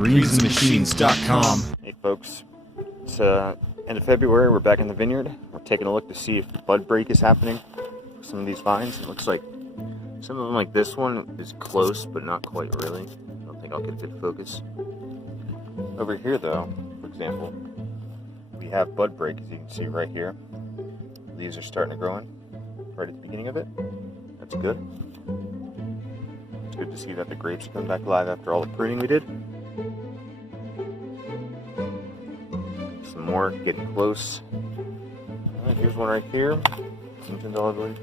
greensandmachines.com. Hey folks, it's end of February. We're back in the vineyard. We're taking a look to see if bud break is happening for some of these vines. It looks like some of them, like this one, is close but not quite really. I don't think I'll get a good focus. Over here though, for example, we have bud break, as you can see right here. Leaves are starting to grow in right at the beginning of it. That's good. It's good to see that the grapes come back alive after all the pruning we did. Some more getting close. Alright, here's one right here. Something to ugly.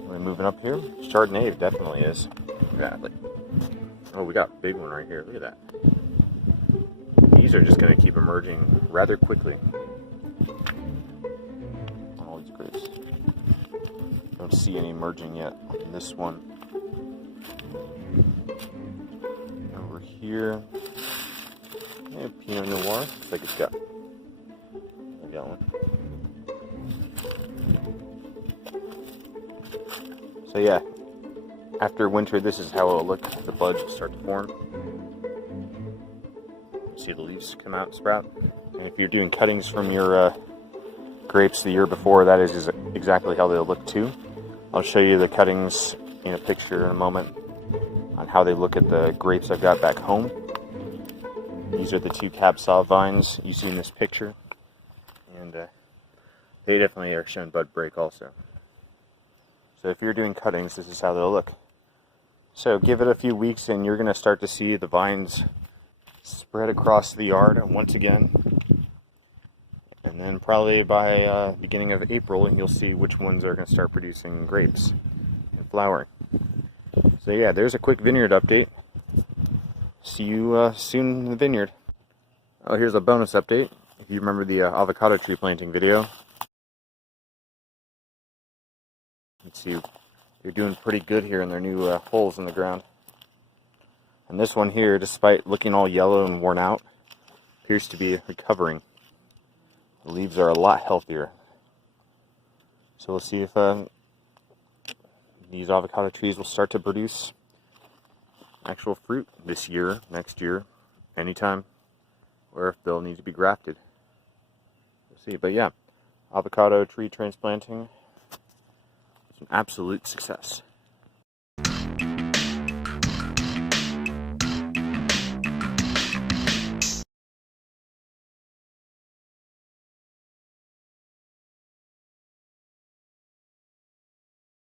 We're moving up here. Chardonnay definitely is. Badly. Oh, we got a big one right here. Look at that. These are just going to keep emerging rather quickly on all these grapes. Don't see any emerging yet on this one. Over here, Pinot Noir. Looks like it's got. I got one. So yeah, after winter, this is how it'll look. The buds will start to form. See the leaves come out and sprout. And if you're doing cuttings from your grapes the year before, that is exactly how they'll look too. I'll show you the cuttings in a picture in a moment on how they look at the grapes I've got back home. These are the two Cab Sauv vines you see in this picture, and they definitely are showing bud break also. So if you're doing cuttings, this is how they'll look. So give it a few weeks and you're going to start to see the vines spread across the yard once again. And then probably by beginning of April, you'll see which ones are going to start producing grapes and flowering. So yeah, there's a quick vineyard update. See you soon in the vineyard. Oh, here's a bonus update. If you remember the avocado tree planting video. Let's see, they're doing pretty good here in their new holes in the ground. And this one here, despite looking all yellow and worn out, appears to be recovering. The leaves are a lot healthier. So we'll see if these avocado trees will start to produce actual fruit this year, next year, anytime, or if they'll need to be grafted. We'll see. But yeah, avocado tree transplanting, it's an absolute success.